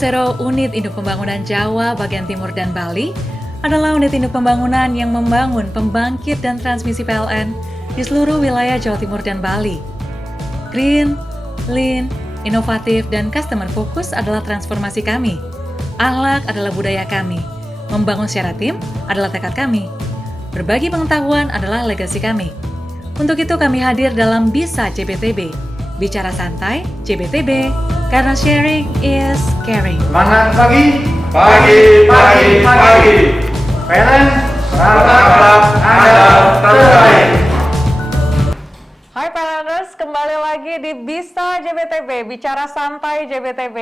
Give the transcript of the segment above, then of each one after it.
Persero Unit Induk Pembangunan Jawa bagian Timur dan Bali adalah unit induk pembangunan yang membangun pembangkit dan transmisi PLN di seluruh wilayah Jawa Timur dan Bali. Green, lean, inovatif, dan customer focus adalah transformasi kami. Akhlak adalah budaya kami. Membangun secara tim adalah tekad kami. Berbagi pengetahuan adalah legasi kami. Untuk itu kami hadir dalam Bisa JBTB. Bicara santai JBTB, karena sharing is caring. Semangat pagi, Pagi, pagi, pagi. PLN, berharap Anda terbaik. Hai PLNers, kembali lagi di Bisa JBTB, Bicara Santai JBTB.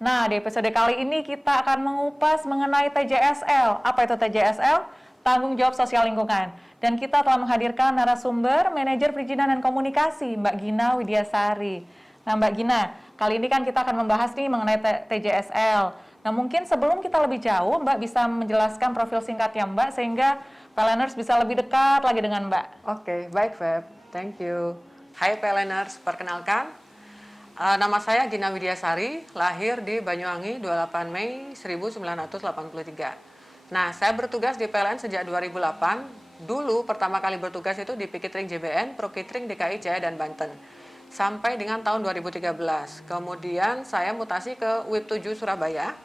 Nah, di episode kali ini kita akan mengupas mengenai TJSL. Apa itu TJSL? Tanggung Jawab Sosial Lingkungan. Dan kita telah menghadirkan narasumber, Manajer Perizinan dan Komunikasi, Mbak Gina Widiasari. Nah, Mbak Gina, kali ini kan kita akan membahas nih mengenai TJSL. Nah, mungkin sebelum kita lebih jauh, Mbak bisa menjelaskan profil singkatnya Mbak, sehingga PLNers bisa lebih dekat lagi dengan Mbak. Oke, baik Feb. Thank you. Hai PLNers, perkenalkan. Nama saya Gina Widiasari, lahir di Banyuwangi 28 Mei 1983. Nah, saya bertugas di PLN sejak 2008. Dulu pertama kali bertugas itu di Pikitring JBN, Prokitring DKI Jaya dan Banten. Sampai dengan tahun 2013. Kemudian saya mutasi ke WIP 7 Surabaya.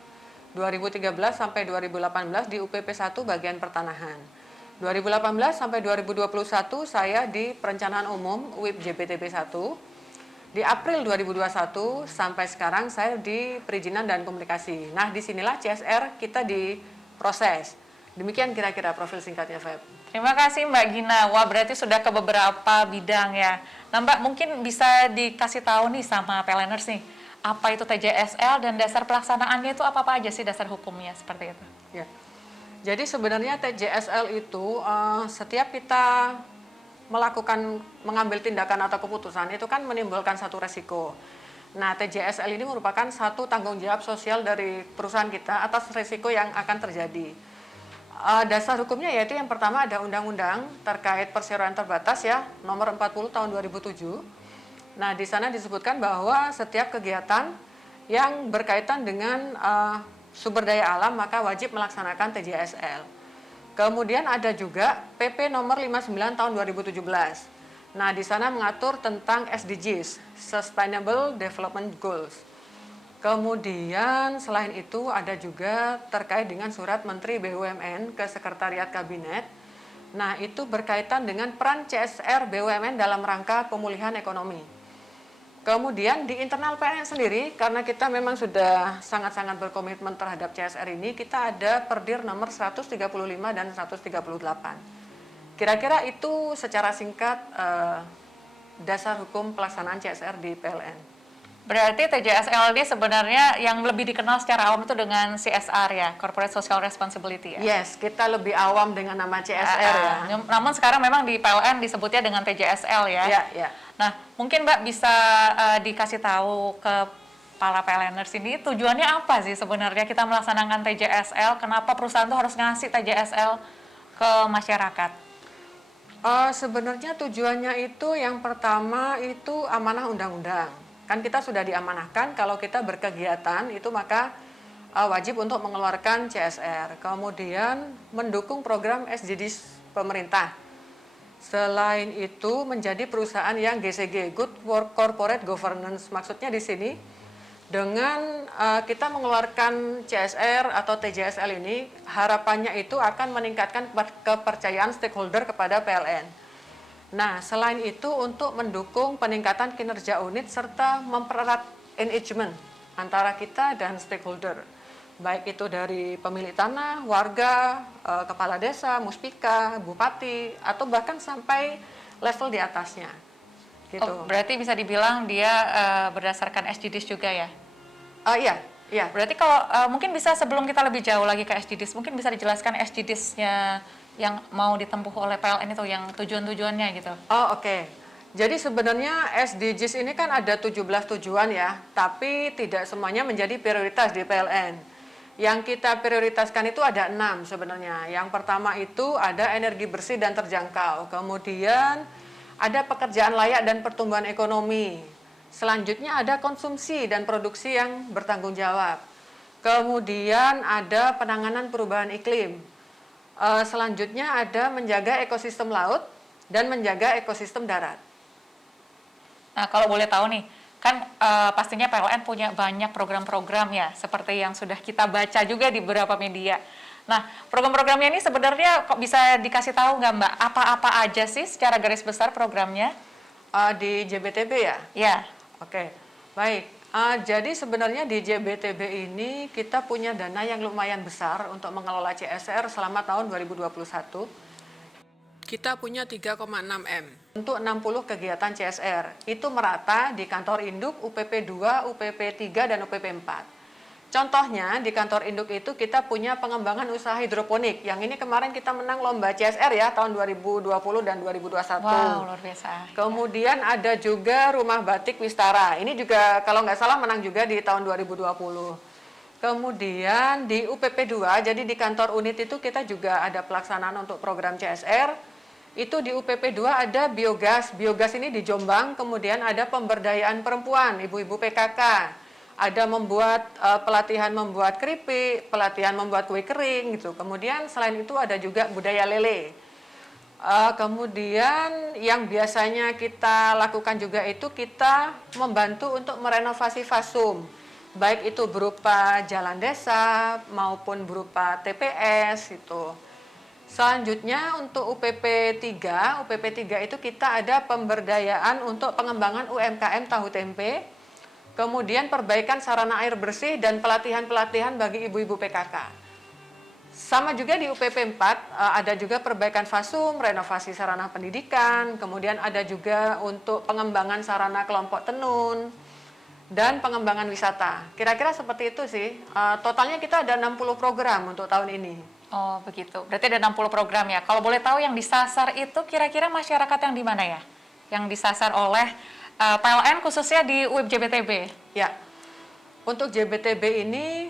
2013 sampai 2018 di UPP 1 bagian pertanahan. 2018 sampai 2021 saya di Perencanaan Umum WIP JBTB 1. Di April 2021 sampai sekarang saya di Perizinan dan Komunikasi. Nah, disinilah CSR kita diproses. Demikian kira-kira profil singkatnya, Feb. Terima kasih Mbak Gina. Wah, berarti sudah ke beberapa bidang ya. Nah, Mbak mungkin bisa dikasih tahu nih sama PLNers nih, apa itu TJSL dan dasar pelaksanaannya itu apa-apa aja sih dasar hukumnya seperti itu? Ya. Jadi sebenarnya TJSL itu setiap kita mengambil tindakan atau keputusan itu kan menimbulkan satu resiko. Nah, TJSL ini merupakan satu tanggung jawab sosial dari perusahaan kita atas resiko yang akan terjadi. Dasar hukumnya yaitu yang pertama ada undang-undang terkait perseroan terbatas ya, nomor 40 tahun 2007. Nah, di sana disebutkan bahwa setiap kegiatan yang berkaitan dengan sumber daya alam maka wajib melaksanakan TJSL. Kemudian ada juga PP nomor 59 tahun 2017. Nah, di sana mengatur tentang SDGs, Sustainable Development Goals. Kemudian selain itu ada juga terkait dengan surat Menteri BUMN ke Sekretariat Kabinet. Nah, itu berkaitan dengan peran CSR BUMN dalam rangka pemulihan ekonomi. Kemudian di internal PLN sendiri, karena kita memang sudah sangat-sangat berkomitmen terhadap CSR ini, kita ada Perdir nomor 135 dan 138. Kira-kira itu secara singkat dasar hukum pelaksanaan CSR di PLN. Berarti TJSL ini sebenarnya yang lebih dikenal secara awam itu dengan CSR ya, Corporate Social Responsibility ya? Yes, kita lebih awam dengan nama CSR ya. Namun sekarang memang di PLN disebutnya dengan TJSL ya? Ya. Nah, mungkin Mbak bisa dikasih tahu ke para PLNers ini tujuannya apa sih sebenarnya kita melaksanakan TJSL? Kenapa perusahaan itu harus ngasih TJSL ke masyarakat? Sebenarnya tujuannya itu yang pertama itu amanah undang-undang. Kan kita sudah diamanahkan kalau kita berkegiatan itu maka wajib untuk mengeluarkan CSR. Kemudian mendukung program SDGs pemerintah. Selain itu menjadi perusahaan yang GCG, Good Work Corporate Governance. Maksudnya di sini dengan kita mengeluarkan CSR atau TJSL ini harapannya itu akan meningkatkan kepercayaan stakeholder kepada PLN. Nah, selain itu untuk mendukung peningkatan kinerja unit serta mempererat engagement antara kita dan stakeholder. Baik itu dari pemilik tanah, warga, kepala desa, muspika, bupati, atau bahkan sampai level di atasnya. Gitu. Oh, berarti bisa dibilang dia berdasarkan SDGs juga ya? Iya. Berarti kalau mungkin bisa sebelum kita lebih jauh lagi ke SDGs, mungkin bisa dijelaskan SDGs-nya yang mau ditempuh oleh PLN itu, yang tujuan-tujuannya gitu. Oh, oke. Jadi sebenarnya SDGs ini kan ada 17 tujuan ya, tapi tidak semuanya menjadi prioritas di PLN. Yang kita prioritaskan itu ada 6 sebenarnya. Yang pertama itu ada energi bersih dan terjangkau. Kemudian ada pekerjaan layak dan pertumbuhan ekonomi. Selanjutnya ada konsumsi dan produksi yang bertanggung jawab. Kemudian ada penanganan perubahan iklim. Selanjutnya ada menjaga ekosistem laut dan menjaga ekosistem darat. Nah, kalau boleh tahu nih, kan pastinya PLN punya banyak program-program ya, seperti yang sudah kita baca juga di beberapa media. Nah, program-programnya ini sebenarnya kok bisa dikasih tahu nggak Mbak? Apa-apa aja sih secara garis besar programnya? Di JBTB ya? Ya. Oke, baik. Jadi sebenarnya di JBTB ini kita punya dana yang lumayan besar untuk mengelola CSR selama tahun 2021. Kita punya 3,6 M untuk 60 kegiatan CSR. Itu merata di kantor induk UPP 2, UPP 3, dan UPP 4. Contohnya di kantor induk itu kita punya pengembangan usaha hidroponik. Yang ini kemarin kita menang lomba CSR ya tahun 2020 dan 2021. Wow, luar biasa. Kemudian ada juga rumah batik Wistara. Ini juga kalau nggak salah menang juga di tahun 2020. Kemudian di UPP 2, jadi di kantor unit itu kita juga ada pelaksanaan untuk program CSR. Itu di UPP 2 ada biogas. Biogas ini di Jombang, kemudian ada pemberdayaan perempuan, ibu-ibu PKK. Ada membuat pelatihan membuat keripik, pelatihan membuat kue kering gitu. Kemudian selain itu ada juga budaya lele. Kemudian yang biasanya kita lakukan juga itu kita membantu untuk merenovasi fasum. Baik itu berupa jalan desa maupun berupa TPS itu. Selanjutnya untuk UPP 3 itu kita ada pemberdayaan untuk pengembangan UMKM tahu tempe. Kemudian perbaikan sarana air bersih dan pelatihan-pelatihan bagi ibu-ibu PKK. Sama juga di UPP 4 ada juga perbaikan fasum, renovasi sarana pendidikan, kemudian ada juga untuk pengembangan sarana kelompok tenun dan pengembangan wisata. Kira-kira seperti itu sih. Totalnya kita ada 60 program untuk tahun ini. Oh, begitu. Berarti ada 60 program ya. Kalau boleh tahu yang disasar itu kira-kira masyarakat yang di mana ya? Yang disasar oleh PLN khususnya di UIP JBTB. Ya, untuk JBTB ini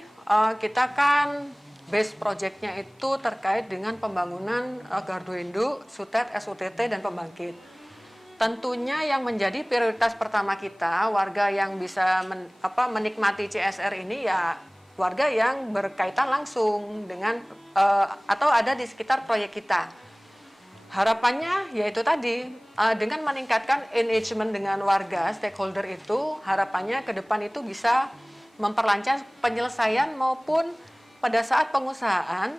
kita kan base project-nya itu terkait dengan pembangunan gardu induk, SUTET, SUTT, dan pembangkit. Tentunya yang menjadi prioritas pertama kita, warga yang bisa menikmati CSR ini ya warga yang berkaitan langsung dengan atau ada di sekitar proyek kita. Harapannya yaitu tadi, dengan meningkatkan engagement dengan warga, stakeholder itu, harapannya ke depan itu bisa memperlancar penyelesaian maupun pada saat pengusahaan,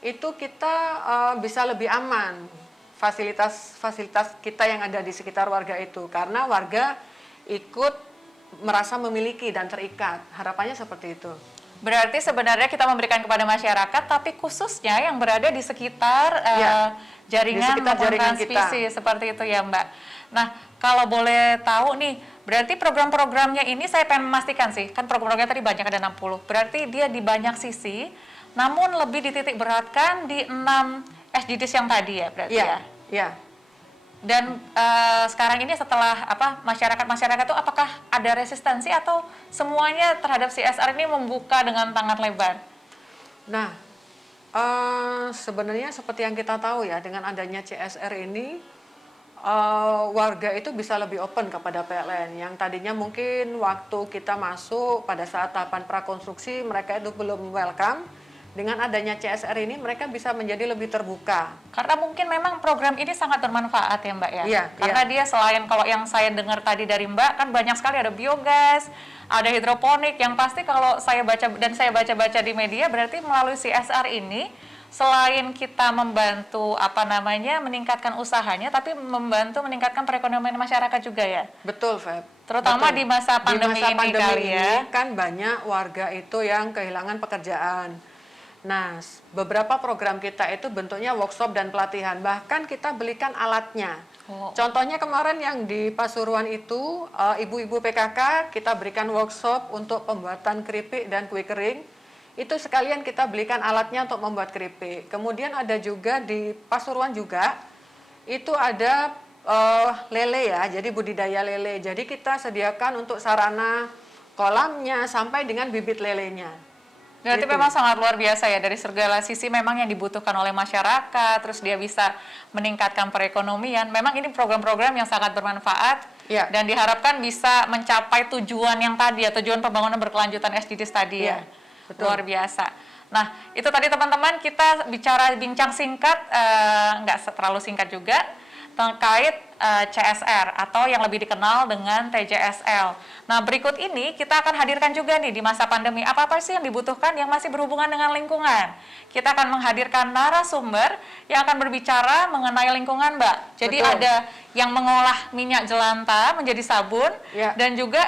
itu kita bisa lebih aman fasilitas kita yang ada di sekitar warga itu. Karena warga ikut merasa memiliki dan terikat, harapannya seperti itu. Berarti sebenarnya kita memberikan kepada masyarakat, tapi khususnya yang berada di sekitar jaringan transmisi seperti itu ya Mbak. Nah, kalau boleh tahu nih, berarti program-programnya ini saya pengen memastikan sih, kan program-programnya tadi banyak ada 60, berarti dia di banyak sisi, namun lebih dititik beratkan di 6 SDGs yang tadi ya berarti ya? Iya. Dan sekarang ini setelah masyarakat itu apakah ada resistensi atau semuanya terhadap CSR ini membuka dengan tangan lebar? Nah, sebenarnya seperti yang kita tahu ya, dengan adanya CSR ini warga itu bisa lebih open kepada PLN. Yang tadinya mungkin waktu kita masuk pada saat tahapan prakonstruksi mereka itu belum welcome. Dengan adanya CSR ini mereka bisa menjadi lebih terbuka. Karena mungkin memang program ini sangat bermanfaat ya Mbak ya. Iya, karena dia selain kalau yang saya dengar tadi dari Mbak kan banyak sekali ada biogas, ada hidroponik yang pasti kalau saya baca dan saya baca-baca di media berarti melalui CSR ini selain kita membantu meningkatkan usahanya tapi membantu meningkatkan perekonomian masyarakat juga ya. Betul, Feb. Terutama betul. di masa pandemi, ini kali ya. Kan banyak warga itu yang kehilangan pekerjaan. Nah, beberapa program kita itu bentuknya workshop dan pelatihan. Bahkan kita belikan alatnya. Contohnya kemarin yang di Pasuruan itu, ibu-ibu PKK kita berikan workshop untuk pembuatan keripik dan kue kering. Itu sekalian kita belikan alatnya untuk membuat keripik. Kemudian ada juga di Pasuruan juga, itu ada lele ya, jadi budidaya lele. Jadi kita sediakan untuk sarana kolamnya sampai dengan bibit lelenya. Berarti memang sangat luar biasa ya, dari segala sisi memang yang dibutuhkan oleh masyarakat, terus dia bisa meningkatkan perekonomian. Memang ini program-program yang sangat bermanfaat dan diharapkan bisa mencapai tujuan yang tadi ya, tujuan pembangunan berkelanjutan SDGs tadi ya. Betul. Luar biasa. Nah, itu tadi teman-teman kita bincang singkat, nggak terlalu singkat juga, terkait CSR atau yang lebih dikenal dengan TJSL. Nah, berikut ini kita akan hadirkan juga nih di masa pandemi, apa-apa sih yang dibutuhkan yang masih berhubungan dengan lingkungan. Kita akan menghadirkan narasumber yang akan berbicara mengenai lingkungan, Mbak. Jadi Betul. ada yang mengolah minyak jelantah menjadi sabun, Ya. dan juga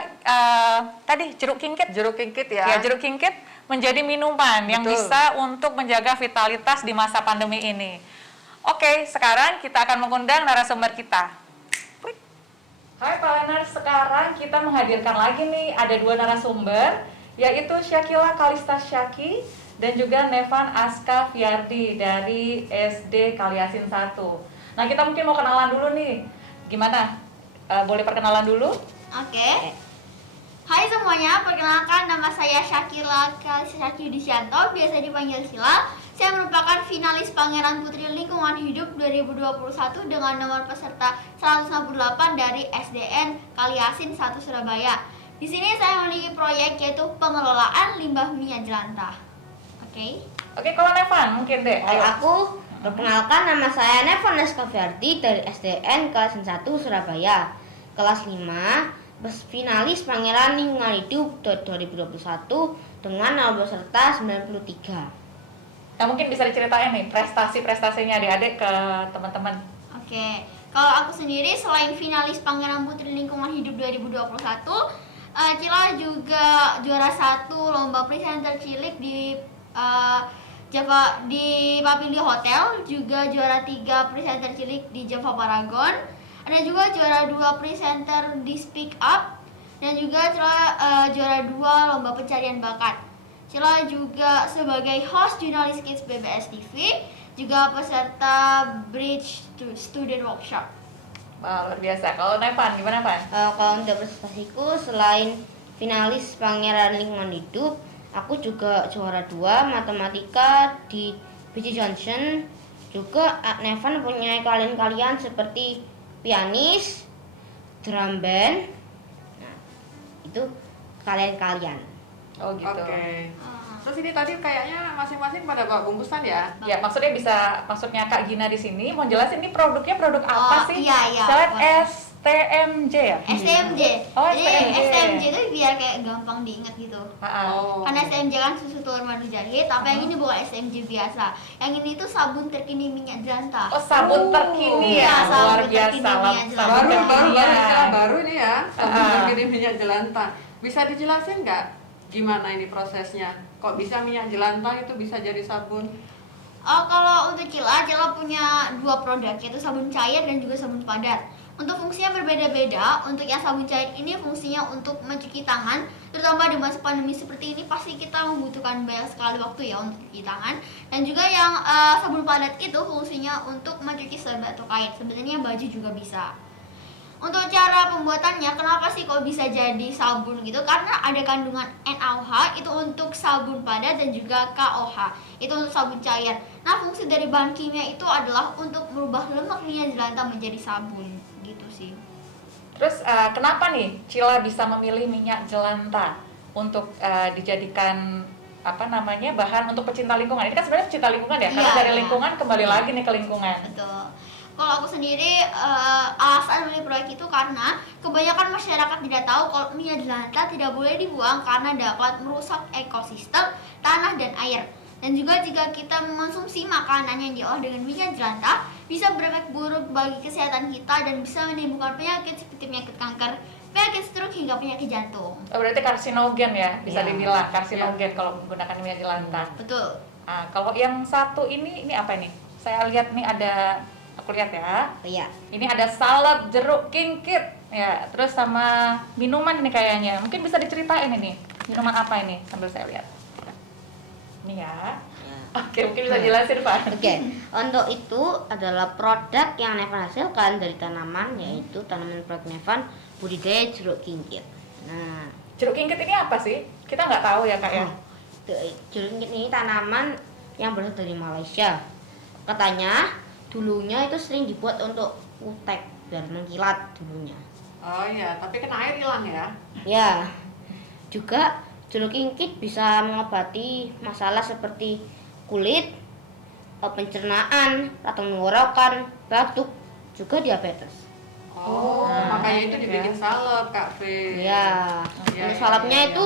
tadi jeruk kimkit. Jeruk kimkit ya. Ya, jeruk kimkit menjadi minuman yang Betul. bisa untuk menjaga vitalitas di masa pandemi ini. Oke, sekarang kita akan mengundang narasumber kita. Klik. Hai Paleners, sekarang kita menghadirkan lagi nih, ada 2 narasumber, yaitu Syakila Kalista Syaki dan juga Nevan Aska Fiardi dari SD Kaliasin 1. Nah, kita mungkin mau kenalan dulu nih. Gimana? Boleh perkenalan dulu? Oke. Hai semuanya, perkenalkan nama saya Syakila Kalista Syaki, biasa dipanggil Sila. Saya merupakan finalis Pangeran Putri Lingkungan Hidup 2021 dengan nomor peserta 168 dari SDN Kaliasin 1 Surabaya. Di sini saya memiliki proyek yaitu pengelolaan limbah minyak jelantah. Oke. Oke, kalau Nevan mungkin deh. Hai, Ayo. aku perkenalkan nama saya Nevan Aska Fiardi dari SDN Kaliasin 1 Surabaya, kelas 5, finalis Pangeran Lingkungan Hidup 2021 dengan nomor peserta 93. Nah, mungkin bisa diceritain nih prestasi-prestasinya adik-adik ke teman-teman. Oke. Kalau aku sendiri selain finalis Pangeran Putri Lingkungan Hidup 2021, Cila juga juara 1 lomba presenter cilik di Java di Papilio Hotel, juga juara 3 presenter cilik di Java Paragon. Ada juga juara 2 presenter di Speak Up, dan juga juara 2 lomba pencarian bakat. Cila juga sebagai host jurnalis Kids BBS TV, juga peserta Bridge to Student Workshop. Wah, luar biasa. Kalau Nevan, gimana Van? Kalau untuk prestasiku, selain finalis Pangeran Lingkungan Hidup, aku juga juara 2 matematika di BC Johnson. Juga Nevan punya kalian-kalian seperti pianis, drum band. Nah, itu kalian-kalian. Oh gitu. Oke. Terus ini tadi kayaknya masing-masing pada bawa bungkusan ya? Ya, maksudnya maksudnya Kak Gina di sini mau jelasin ini produknya produk apa sih? Iya, Saya lihat boleh. STMJ ya? STMJ. Oh, Jadi STMJ. STMJ itu biar kayak gampang diingat gitu. Oh. Karena STMJ kan susu telur madu jahe, tapi yang ini bukan STMJ biasa. Yang ini tuh sabun terkini minyak jelantah. Oh, sabun terkini ya. Iya, Luar sabun biasa. terkini minyak jelantah. Sabun Baru terkini. baru ini ya, sabun Ah. terkini minyak jelantah. Bisa dijelasin nggak gimana ini prosesnya? Kok bisa minyak jelantah itu bisa jadi sabun? Kalau untuk Cila punya 2 produk, yaitu sabun cair dan juga sabun padat. Untuk fungsinya berbeda-beda. Untuk yang sabun cair ini fungsinya untuk mencuci tangan, terutama di masa pandemi seperti ini pasti kita membutuhkan banyak sekali waktu ya untuk cuci tangan. Dan juga yang sabun padat itu fungsinya untuk mencuci serbet atau kain. Sebenarnya baju juga bisa. Untuk cara pembuatannya, kenapa sih kok bisa jadi sabun gitu? Karena ada kandungan NaOH itu untuk sabun padat dan juga KOH itu untuk sabun cair. Nah, fungsi dari bahan kimia itu adalah untuk merubah lemak minyak jelantah menjadi sabun gitu sih. Terus kenapa nih Cila bisa memilih minyak jelantah untuk dijadikan bahan untuk pecinta lingkungan? Ini kan sebenarnya pecinta lingkungan ya, karena Iya, dari iya. lingkungan kembali lagi nih ke lingkungan. Betul. Kalau aku sendiri alasan beli proyek itu karena kebanyakan masyarakat tidak tahu kalau minyak jelantah tidak boleh dibuang karena dapat merusak ekosistem tanah dan air. Dan juga jika kita mengonsumsi makanan yang diolah dengan minyak jelantah bisa berefek buruk bagi kesehatan kita dan bisa menimbulkan penyakit seperti penyakit kanker, penyakit stroke hingga penyakit jantung. Oh, berarti karsinogen ya, bisa Ya. dibilang karsinogen kalau menggunakan minyak jelantah. Betul. Nah, kalau yang satu ini apa ini? Saya lihat nih ada, aku lihat ya. Oh iya. Ini ada salad jeruk kimkit ya, terus sama minuman ini kayaknya. Mungkin bisa diceritain ini minuman apa ini sambil saya lihat. Ini ya. Oke, mungkin bisa jelasin Pak. Oke, untuk itu adalah produk yang Nevan hasilkan dari tanaman, yaitu tanaman produk Nevan budidaya jeruk kimkit. Nah, Jeruk kimkit ini apa sih? Kita nggak tahu ya Kak ya. jeruk kimkit ini tanaman yang berasal dari Malaysia. Katanya dulunya itu sering dibuat untuk kutek biar mengkilat dulunya. Oh iya, tapi kena air hilang ya? Ya, juga jeruk kimkit bisa mengobati masalah seperti kulit, pencernaan, radang tenggorokan, batuk, juga diabetes. Oh, makanya itu dibikin salep, Kak V. Ya, Iya, untuk salapnya iya, iya. itu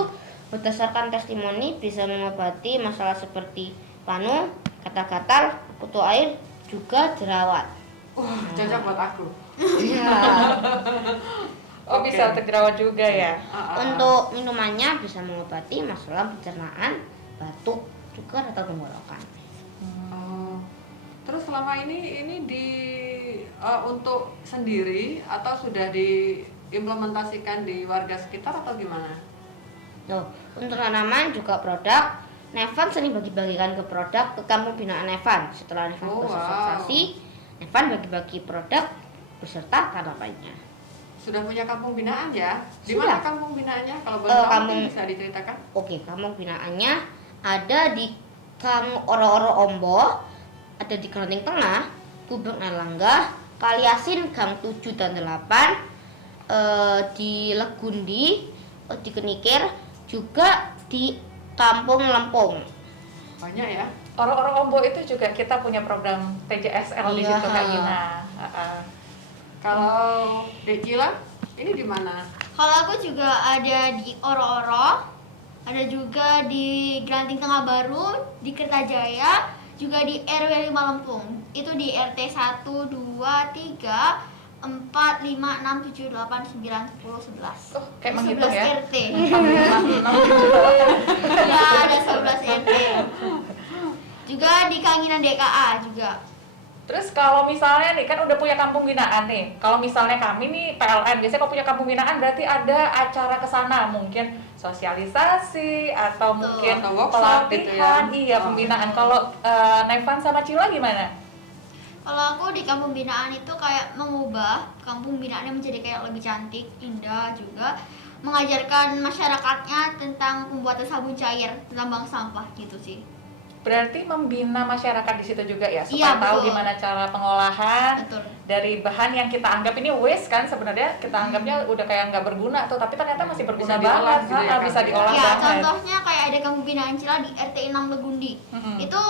berdasarkan testimoni bisa mengobati masalah seperti panu, gatal-gatal, kutu air, juga jerawat. Cocok buat aku. Ya. Oh, bisa untuk jerawat juga ya. Untuk minumannya bisa mengobati masalah pencernaan, batuk, juga radang tenggorokan. Oh. Terus selama ini untuk sendiri atau sudah diimplementasikan di warga sekitar atau gimana? Tuh, untuk tanaman juga produk. Nevan sering bagi-bagikan ke produk ke kampung binaan Nevan. Setelah Nevan Oh, bersosialisasi, Nevan bagi-bagi produk beserta tanamannya. Sudah punya kampung binaan ya? Di Sudah. mana kampung binaannya? Kalau boleh tahu kampung- mungkin bisa diceritakan? Oke, kampung binaannya ada di Kang Oro-Oro Ombo, ada di Kelenting Tengah, Gubeng Erlangga, Kaliasin Gang 7 dan 8, di Legundi, di Kenikir, juga di Kampung Lempung. Banyak ya? Orang-orang Ombo itu juga kita punya program TJSL di Iya. situ Kak Gina. Kalau Decila, ini di mana? Kalau aku juga ada di Oro-Oro, ada juga di Granting Tengah Baru, di Kertajaya, juga di RW 5 Lempung. Itu di RT 1, 2, 3, 4, 5, 6, 7, 8, 9, 10, 11. Oh, kayak menghitung 11 ya. RT. Ya, ada 11 RT. Juga di Kanginan DKA juga. Terus kalau misalnya nih kan udah punya kampung binaan nih. Kalau misalnya kami nih PLN, biasanya kalau punya kampung binaan berarti ada acara ke sana, mungkin sosialisasi atau Betul. mungkin Atau workshop pelatihan, gitu ya. iya Oh. pembinaan. Kalau Nevan sama Cila gimana? Kalau aku di kampung binaan itu kayak mengubah kampung binaannya menjadi kayak lebih cantik, indah juga. Mengajarkan masyarakatnya tentang pembuatan sabun cair, tentang bank sampah gitu sih. Berarti membina masyarakat di situ juga ya, Iya, supaya tahu betul. gimana cara pengolahan Betul. dari bahan yang kita anggap ini waste kan sebenarnya kita anggapnya udah kayak nggak berguna tuh, tapi ternyata masih berguna Bisa diolah banget, gitu ya, Kak? bisa diolah Ya, banget. contohnya kayak ada kampung binaan Cila di RT 6 Legundi. Mm-mm. Itu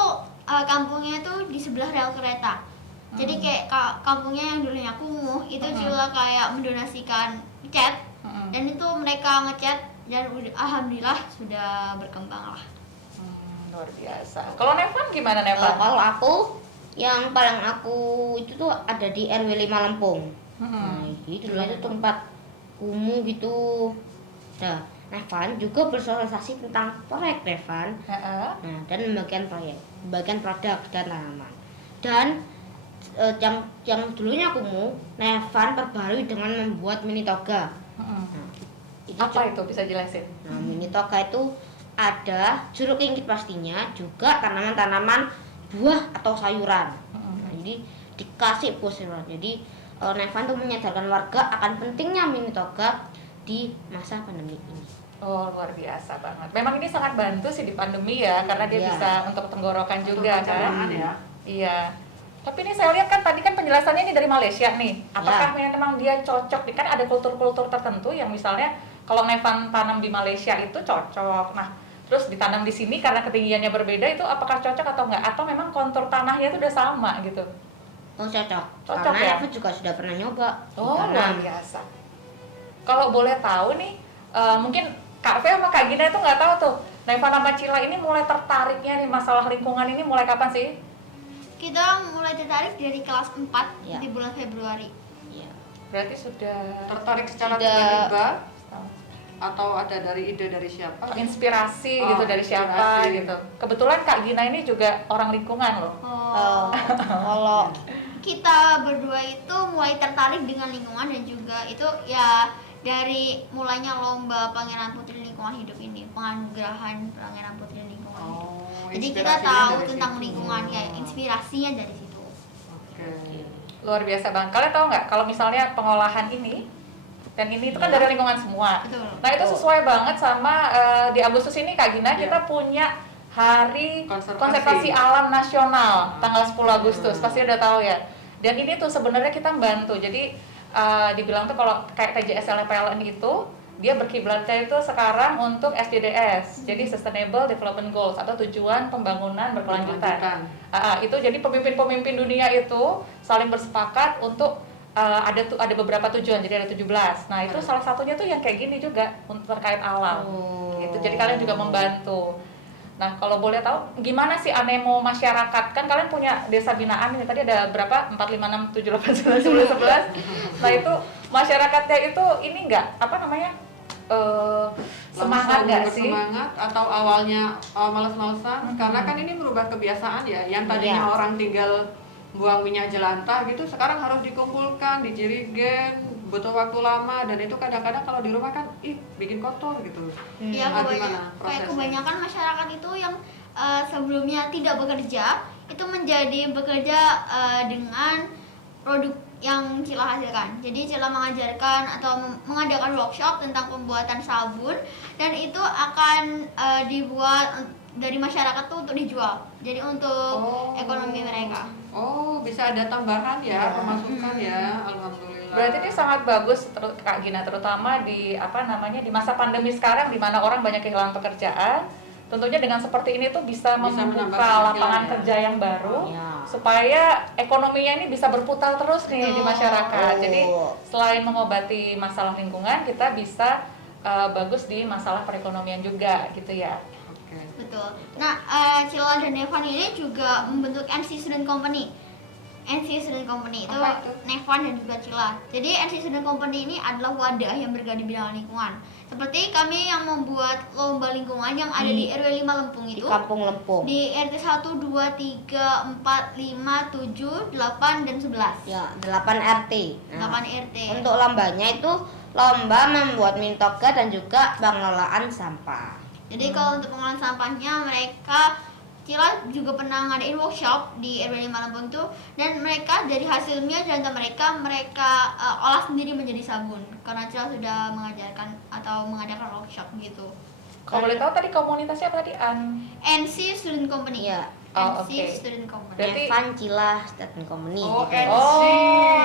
kampungnya itu di sebelah rel kereta. Jadi kayak kampungnya yang dulunya kumuh, itu Cila kayak mendonasikan cat. Mm-mm. Dan itu mereka ngecat dan alhamdulillah sudah berkembang lah. Luar biasa. Kalau Nevan gimana Nevan? Kalau aku yang paling aku itu tuh ada di RW 5 Lempung. Nah, itu dulu itu tempat kumuh gitu. Nah, Nevan juga bersosialisasi tentang proyek Nevan. Heeh. Nah, dan membagikan proyek, membagikan produk dan tanaman. Dan yang dulunya kumuh, Nevan perbarui dengan membuat mini toga. Mm-mm. Nah, itu Apa itu bisa jelasin? Nah, mini toga itu ada jeruk kimkit pastinya, juga tanaman-tanaman buah atau sayuran. Nah, jadi dikasih buah sayuran. Jadi Nevan tuh menyadarkan warga akan pentingnya mini toga di masa pandemi ini. Oh, luar biasa banget. Memang ini sangat bantu sih di pandemi ya, karena dia Iya. bisa untuk tenggorokan juga kan. Pencernaan ya. Iya. Tapi ini saya lihat kan tadi kan penjelasannya ini dari Malaysia nih. Apakah memang dia cocok? Kan ada kultur-kultur tertentu yang misalnya kalau Nevan tanam di Malaysia itu cocok. Nah, terus ditanam di sini karena ketinggiannya berbeda itu apakah cocok atau enggak? Atau memang kontur tanahnya itu udah sama gitu? Oh, cocok. Cocok Karena ya? aku juga sudah pernah nyoba. Oh, ditanam. luar biasa. Kalau boleh tahu nih, mungkin Kak Fe sama Kak Gina itu nggak tahu tuh, Nevan sama Cila ini mulai tertariknya nih masalah lingkungan ini mulai kapan sih? Kita mulai tertarik dari kelas 4 Ya. di bulan Februari. Iya. Berarti sudah Tertarik secara Sudah. tiba-tiba atau ada dari ide dari siapa? inspirasi Oh, gitu dari siapa inspirasi. gitu. Kebetulan Kak Gina ini juga orang lingkungan loh. Kalau Kita berdua itu mulai tertarik dengan lingkungan dan juga itu ya dari mulainya lomba Pangeran Putri Lingkungan Hidup ini, penganugerahan Pangeran Putri Lingkungan Hidup. Oh, Jadi kita inspirasinya tahu dari tentang situ. lingkungan ya, inspirasinya dari situ. Oke. Luar biasa banget. Kalian tahu nggak kalau misalnya pengolahan ini dan ini itu kan dari lingkungan semua. Betul. Nah itu sesuai banget sama di Agustus ini Kak Gina kita punya Hari Konservasi Alam Nasional tanggal 10 Agustus. Pasti udah tahu ya. Dan ini tuh sebenarnya kita membantu. Jadi dibilang tuh kalau kayak TJSL PLN itu dia berkiblatnya itu sekarang untuk SDGs, jadi Sustainable Development Goals atau tujuan pembangunan berkelanjutan. Itu jadi pemimpin-pemimpin dunia itu saling bersepakat untuk ada beberapa tujuan, jadi ada 17. Nah itu salah satunya tuh yang kayak gini juga untuk terkait alam. Gitu. Jadi kalian juga membantu. Nah kalau boleh tahu gimana sih animo masyarakat? Kan kalian punya desa binaan ini, tadi ada berapa? 4, 5, 6, 7, 8, 9, 10, 11. Nah itu masyarakatnya itu ini enggak, apa namanya? Semangat nggak sih? Semangat atau awalnya malas-malasan karena kan ini merubah kebiasaan ya, yang tadinya orang tinggal buang minyak jelantah gitu sekarang harus dikumpulkan, dijirigen, butuh waktu lama, dan itu kadang-kadang kalau di rumah kan bikin kotor gitu. Ya, kayak kebanyakan masyarakat itu yang sebelumnya tidak bekerja itu menjadi bekerja dengan produk yang Cila hasilkan. Jadi Cila mengajarkan atau mengadakan workshop tentang pembuatan sabun, dan itu akan dibuat dari masyarakat tuh untuk dijual. Jadi untuk ekonomi mereka. Oh, bisa ada tambahan ya, pemasukan ya. Alhamdulillah. Berarti ini sangat bagus Kak Gina, terutama di di masa pandemi sekarang di mana orang banyak kehilangan pekerjaan. Tentunya dengan seperti ini tuh bisa membuka lapangan kerja yang baru supaya ekonominya ini bisa berputar terus nih di masyarakat. Jadi selain mengobati masalah lingkungan, kita bisa bagus di masalah perekonomian juga gitu ya. Betul. Nah, Cila dan Nevan ini juga membentuk NC Student Company. NC Student Company itu Nevan dan juga Cila. Jadi NC Student Company ini adalah wadah yang bergerak di bidang lingkungan. Seperti kami yang membuat lomba lingkungan yang ada di RW 5 Lempung itu. Di Kampung Lempung. Di RT 1, 2, 3, 4, 5, 7, 8, dan 11. Ya, 8 RT. 8 RT. Untuk lombanya itu lomba membuat mintoga dan juga pengelolaan sampah. Jadi kalau untuk pengolahan sampahnya mereka Cila juga pernah ngadain workshop di RW 5 Lampung itu, dan mereka dari hasil minyak jelantah mereka olah sendiri menjadi sabun karena Cila sudah mengajarkan atau mengadakan workshop gitu. Kalau boleh tahu tadi komunitasnya apa tadi? NC Student Company. Iya. NC Student Company. Berarti Nevan Cila Student Company. Oh, gitu. NC.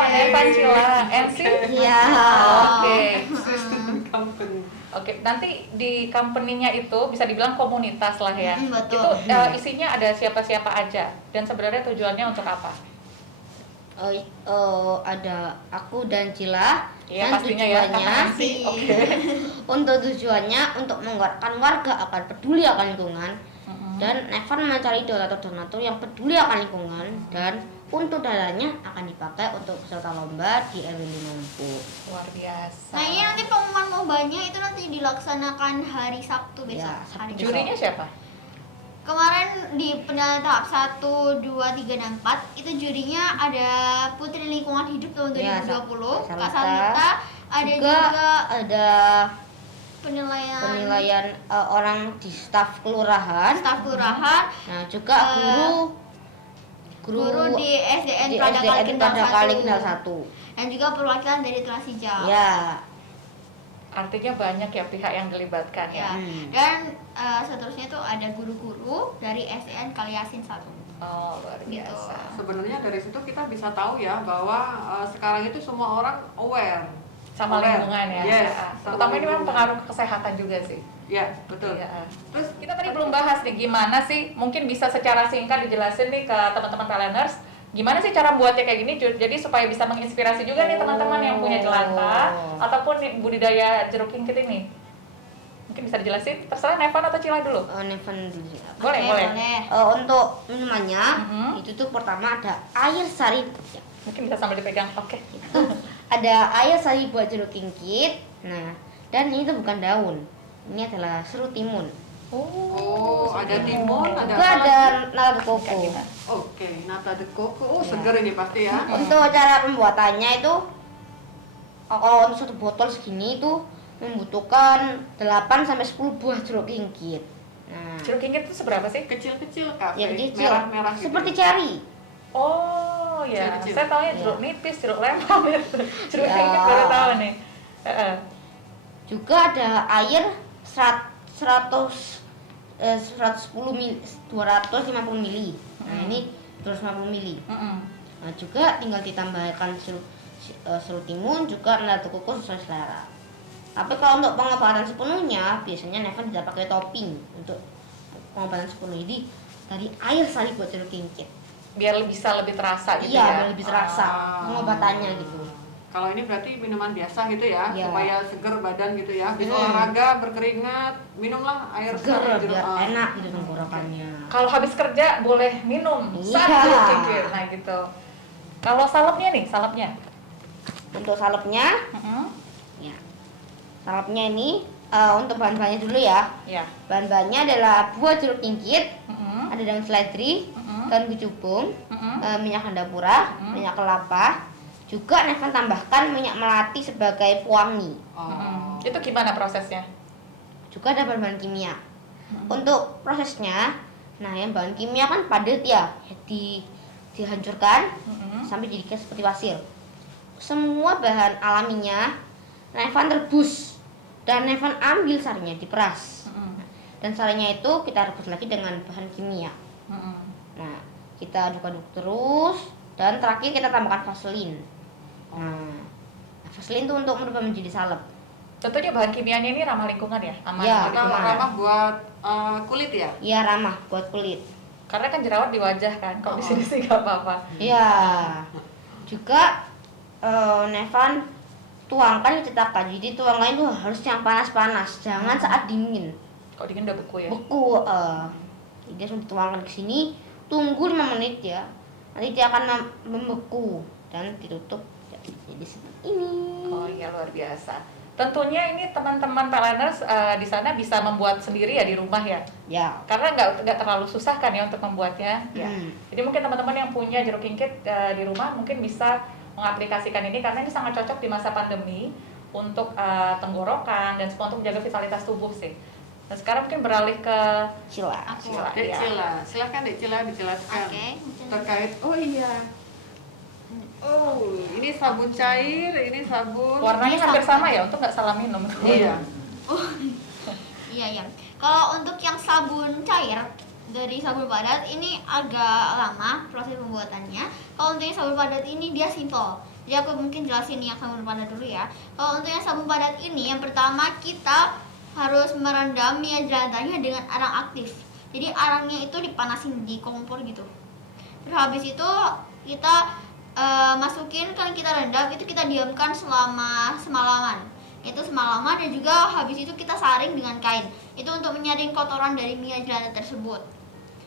Nevan Cila, NC. Iya. Oke. Company. Oke, nanti di company-nya itu bisa dibilang komunitas lah ya. Betul. Itu isinya ada siapa-siapa aja dan sebenarnya tujuannya untuk apa? Ada aku dan Cila. Iya, dan pastinya ya, tujuannya karena NC. Oke. untuk tujuannya untuk menguatkan warga akan peduli akan lingkungan, dan Nevan mencari donatur-donatur yang peduli akan lingkungan, dan untuk dananya akan dipakai untuk peserta lomba di RW 5 Lempung. Luar biasa. Nah ini nanti pengumuman lombanya itu nanti dilaksanakan hari Sabtu besok. Ya, Sabtu hari besok. Jurinya siapa? Kemarin di penilaian tahap 1, 2, 3, dan 4 itu jurinya ada Putri Lingkungan Hidup tahun 2020, Kak Salita, ada juga ada penilaian orang di staf kelurahan. Nah, juga guru di SDN di pada SDN pada Kalingdal 1. Dan juga perwakilan dari Teras Hijau. Ya. Artinya banyak ya pihak yang dilibatkan ya. Dan seterusnya itu ada guru-guru dari SDN Kaliasin 1. Oh, luar biasa. Sebenarnya dari situ kita bisa tahu ya bahwa sekarang itu semua orang aware Sama lingkungan ya. Yes, Terutama ini memang pengaruh ke kesehatan juga sih. Ya, betul. Iya. Terus kita tadi belum bahas nih gimana sih, mungkin bisa secara singkat dijelasin nih ke teman-teman talenters, gimana sih cara buatnya kayak gini, jadi supaya bisa menginspirasi juga nih teman-teman yang punya jelantah ataupun nih budidaya jeruk kimkit ini. Mungkin bisa dijelasin, terserah Nevan atau Cila dulu. Nevan dulu. Boleh. Untuk minumannya itu tuh pertama ada air sari. Mungkin bisa sambil dipegang. Oke. Ada air sari buat jeruk kimkit. Nah, dan ini tuh bukan daun. Ini adalah serut timun. Oh, ada timun, ada Juga ada nata de coco. Oke, nata de coco. Oh, segar ini pasti ya. Untuk cara pembuatannya itu kalau untuk satu botol segini itu membutuhkan 8 sampai 10 buah jeruk kimkit. Nah, Jeruk kimkit itu seberapa sih? Kecil-kecil Kak. ya kecil, Merah-merah gitu. seperti cherry. Oh ya, Kecil-kecil. saya taunya jeruk nipis, jeruk lemon itu. Jeruk kimkit baru tahu nih. Juga ada air 110 ml, 250 ml. Nah, ini 250 ml. Nah, juga tinggal ditambahkan serut timun, juga nata de coco sesuai selera. Tapi kalau untuk pengobatan sepenuhnya, biasanya Nevan tidak pakai topping untuk pengobatan sepenuhnya. Jadi dari air sari buat jeruk kimchi. Biar bisa lebih terasa gitu Iya, ya. biar lebih terasa pengobatannya gitu. Kalau ini berarti minuman biasa gitu ya, Iya. supaya seger badan gitu ya. Habis Hmm. olahraga, berkeringat, minumlah air Seger sari jeruk. biar enak gitu tenggorokannya. Kalau habis kerja boleh minum Iya. satu cingkir. Nah gitu. Kalau salapnya nih, salapnya. Untuk salepnya, Mm-mm. ya. Salepnya ini untuk bahan-bahannya dulu ya. Ya. Bahan-bahannya adalah buah jeruk kimchi, Mm-mm. ada daun seledri, Mm-mm. daun kecubung, Mm-mm. minyak handapura, minyak kelapa. Juga Nevan tambahkan minyak melati sebagai pewangi. Mm-mm. Itu gimana prosesnya? Juga ada bahan-bahan kimia. Untuk prosesnya, nah yang bahan kimia kan padat ya, dihancurkan Mm-mm. sampai jadi kayak seperti pasir. Semua bahan alaminya Nevan rebus dan Nevan ambil sarinya diperas. Mm-mm. Dan sarinya itu kita rebus lagi dengan bahan kimia. Mm-mm. Nah, kita aduk-aduk terus dan terakhir kita tambahkan vaselin. Nah, vaselin itu untuk merubah menjadi salep. Tentunya bahan kimianya ini ramah lingkungan ya, aman. Ya. gitu. Karena ramah buat kulit ya. Iya, ramah buat kulit. Karena kan jerawat di wajah kan, kalau di sini sih nggak apa-apa. Iya. Juga Nevan tuangkan ke cetakan. Jadi tuangkan itu harus yang panas-panas, jangan saat dingin. Kalau dingin udah beku ya. Beku. Jadi langsung dituangkan ke sini, tunggu 5 menit ya. Nanti dia akan membeku dan ditutup jadi seperti ini. Oh iya, luar biasa. Tentunya ini teman-teman PLNers di sana bisa membuat sendiri ya di rumah ya. Ya. Karena nggak terlalu susah kan ya untuk membuatnya. Ya. Jadi mungkin teman-teman yang punya jeruk kimchi di rumah mungkin bisa mengaplikasikan ini karena ini sangat cocok di masa pandemi untuk tenggorokan dan untuk menjaga vitalitas tubuh sih. Dan sekarang mungkin beralih ke Cila. Cila. Dek Ya. Cila, silakan Dek Cila dijelaskan Oke. terkait. Oh iya. Oh, ini sabun cair, ini sabun. Warnanya hampir sama ya untuk nggak salah minum. Iya. Iya, iya. Kalau untuk yang sabun cair dari sabun padat ini agak lama proses pembuatannya. Kalau untuk yang sabun padat ini dia simple. Jadi aku mungkin jelasin yang sabun padat dulu ya. Kalau untuk yang sabun padat ini yang pertama kita harus merendam minyak jelantahnya dengan arang aktif. Jadi arangnya itu dipanasin di kompor gitu. Terus habis itu kita masukin, kan kita rendam, itu kita diamkan selama semalaman. Itu semalaman dan juga habis itu kita saring dengan kain. Itu untuk menyaring kotoran dari minyak jelantah tersebut.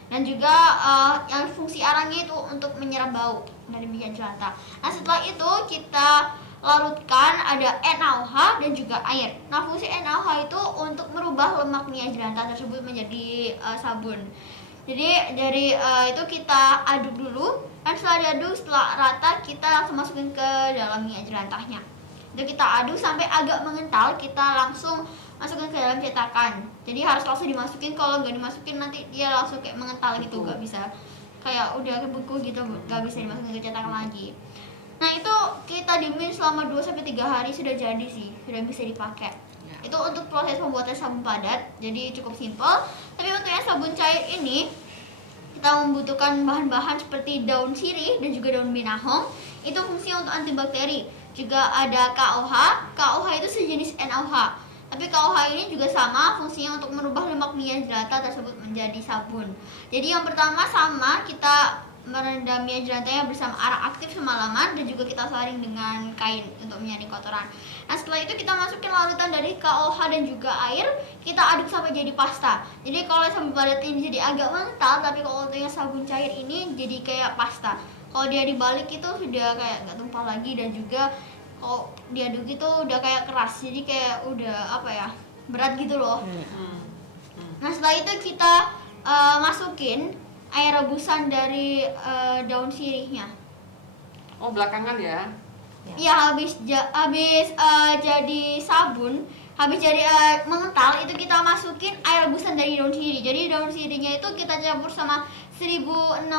Dan juga yang fungsi arangnya itu untuk menyerap bau dari minyak jelantah. Nah setelah itu kita larutkan ada NaOH dan juga air. Nah fungsi NaOH itu untuk merubah lemak minyak jelantah tersebut menjadi sabun. Jadi dari itu kita aduk dulu, dan setelah diaduk, setelah rata kita langsung masukin ke dalam minyak jelantahnya. Itu kita aduk sampai agak mengental, kita langsung masukin ke dalam cetakan. Jadi harus langsung dimasukin, kalau nggak dimasukin nanti dia langsung kayak mengental gitu, nggak bisa kayak udah kebeku gitu, nggak bisa dimasukin ke cetakan lagi. Nah itu kita diemin selama 2-3 hari sudah jadi sih, sudah bisa dipakai. Itu untuk proses pembuatan sabun padat, jadi cukup simpel. Tapi untuk yang sabun cair ini kita membutuhkan bahan-bahan seperti daun sirih dan juga daun binahong. Itu fungsinya untuk antibakteri. Juga ada KOH. KOH itu sejenis NaOH. Tapi KOH ini juga sama fungsinya untuk merubah lemak minyak jelantah tersebut menjadi sabun. Jadi yang pertama sama, kita merendam minyak jelantahnya bersama arang aktif semalaman dan juga kita saring dengan kain untuk menyaring kotoran. Nah setelah itu kita masukin larutan dari KOH dan juga air, kita aduk sampai jadi pasta. Jadi kalau sabun padat ini jadi agak mengental, tapi kalau untuk yang sabun cair ini jadi kayak pasta. Kalau dia dibalik itu sudah kayak nggak tumpah lagi, dan juga kalau diaduk itu udah kayak keras, jadi kayak udah apa ya, berat gitu loh. Nah setelah itu kita masukin air rebusan dari daun sirihnya. Oh belakangan ya. Ya habis jadi sabun, habis jadi mengental, itu kita masukin air rebusan dari daun sirih. Jadi daun sirihnya itu kita campur sama 1650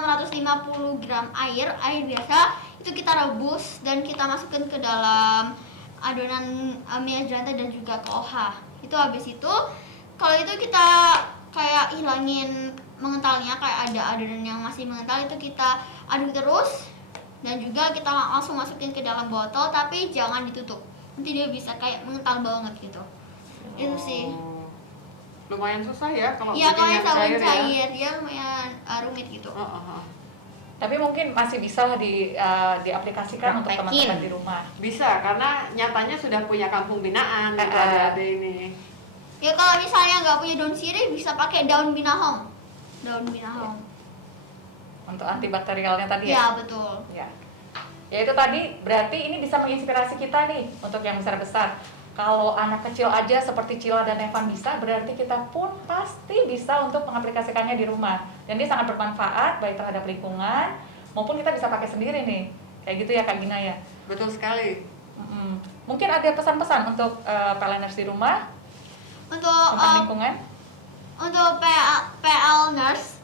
gram air biasa, itu kita rebus dan kita masukkan ke dalam adonan minyak jelantah dan juga KOH. Itu habis itu, kalau itu kita kayak hilangin mengentalnya, kayak ada adonan yang masih mengental, itu kita aduk terus dan juga kita langsung masukin ke dalam botol, tapi jangan ditutup. nanti dia bisa kayak mengental banget gitu. Itu sih. Lumayan susah ya kalau Iya, kalau bikin yang sabun ya. cair dia lumayan rumit gitu. Tapi mungkin masih bisa lah diaplikasikan untuk Praktekin. teman-teman di rumah. Bisa, karena nyatanya sudah punya kampung binaan gitu adik-adik ini. Ya kalau misalnya nggak punya daun sirih bisa pakai daun binahong. Daun binahong. Untuk antibakterialnya tadi Iya, ya? betul. Ya. Ya itu tadi berarti ini bisa menginspirasi kita nih untuk yang besar-besar. Kalau anak kecil aja seperti Cila dan Evan bisa, berarti kita pun pasti bisa untuk mengaplikasikannya di rumah. Dan ini sangat bermanfaat baik terhadap lingkungan maupun kita bisa pakai sendiri nih. Kayak gitu ya Kak Gina ya. Betul sekali. Mungkin ada pesan-pesan untuk PLNers di rumah Untuk tentang lingkungan? untuk PL nurse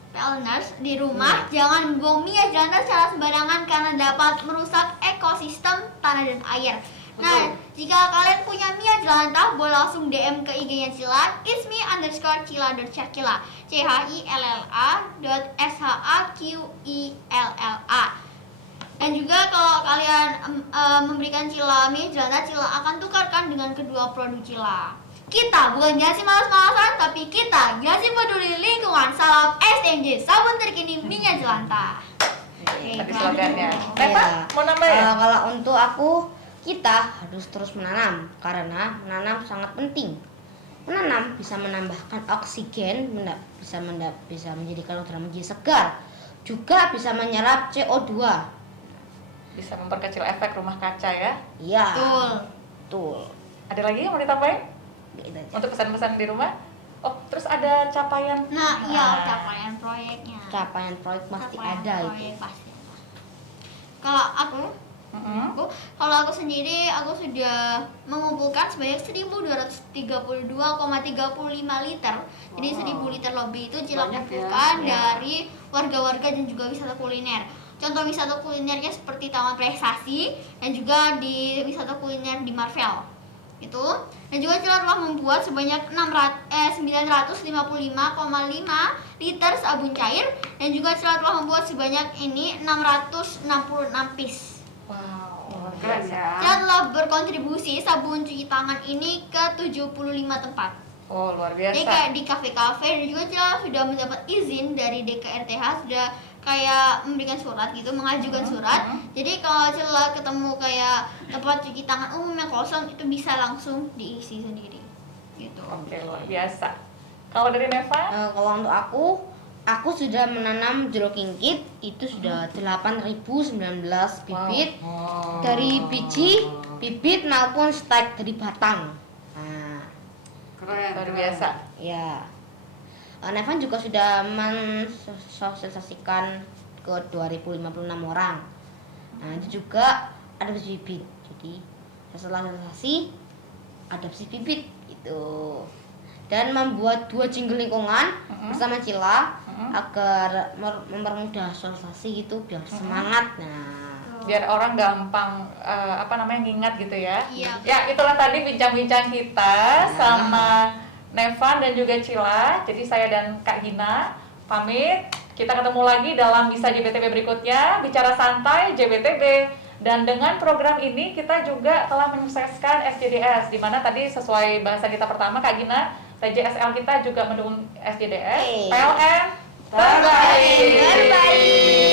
di rumah jangan buang minyak jelantah secara sembarangan karena dapat merusak ekosistem tanah dan air. Nah, jika kalian punya minyak jelantah, boleh langsung DM ke IG-nya Cila, ismi_cila.syakila, chila.shaqilla. Dan juga kalau kalian memberikan Cila minyak jelantah, Cila akan tukarkan dengan kedua produk Cila. Kita bukan Jasi malas-malasan, tapi kita Jasi peduli lingkungan. Salam SMJ, sabun terkini minyak jelantah. Tadi slogannya. gitu. Neva, mau nambah ya? Kalau untuk aku, kita harus terus menanam karena menanam sangat penting. Menanam bisa menambahkan oksigen, bisa menjadikan udara menjadi segar, juga bisa menyerap CO2. Bisa memperkecil efek rumah kaca ya. Iya. Betul. Betul. Ada lagi yang mau ditambahin? Gitu aja. Untuk pesan-pesan di rumah? Oh, terus ada capaian. Nah, iya capaian proyeknya. Capaian proyek pasti Capaian ada proyek itu. pasti ada. Kalau aku sendiri aku sudah mengumpulkan sebanyak 1.232,35 liter. Jadi 1.000 liter lebih itu Cila Banyak ya. kumpulkan dari warga-warga dan juga wisata kuliner. Contoh wisata kulinernya seperti Taman Prestasi dan juga di wisata kuliner di Marvel. Itu. Dan juga Cila telah membuat sebanyak 955,5 liter sabun cair dan juga Cila telah membuat sebanyak ini 666 piece. Wow, Keren ya. Cila telah berkontribusi sabun cuci tangan ini ke 75 tempat. Oh, luar Jadi biasa. kayak di kafe-kafe dan juga Cila sudah mendapat izin dari DKRTH, sudah kayak memberikan surat gitu, mengajukan surat. Jadi kalau Cila ketemu kayak tempat cuci tangan umum yang kosong itu bisa langsung diisi sendiri gitu. Oke, luar biasa. Kalau dari Neva? Kalau untuk aku sudah menanam jeruk kingkit itu sudah 8.019 bibit dari biji, bibit maupun stek dari batang. Nah, Keren. Luar biasa. ya. Nevan juga sudah mensosialisasikan ke 2056 orang. Nah, itu juga ada bibit. Jadi, setelah sosialisasi ada bibit gitu. Dan membuat 2 jingle lingkungan bersama Cila agar mempermudah sosialisasi gitu biar semangat. Nah, Biar orang gampang ngingat gitu ya. Iya. Ya, itulah tadi bincang-bincang kita sama Nevan dan juga Cila. Jadi saya dan Kak Gina pamit. Kita ketemu lagi dalam Bisa JBTB berikutnya, Bicara Santai JBTB. Dan dengan program ini kita juga telah menyukseskan SJDS, di mana tadi sesuai bahasa kita pertama Kak Gina, TJSL kita juga mendukung SJDS. PLN terbaik.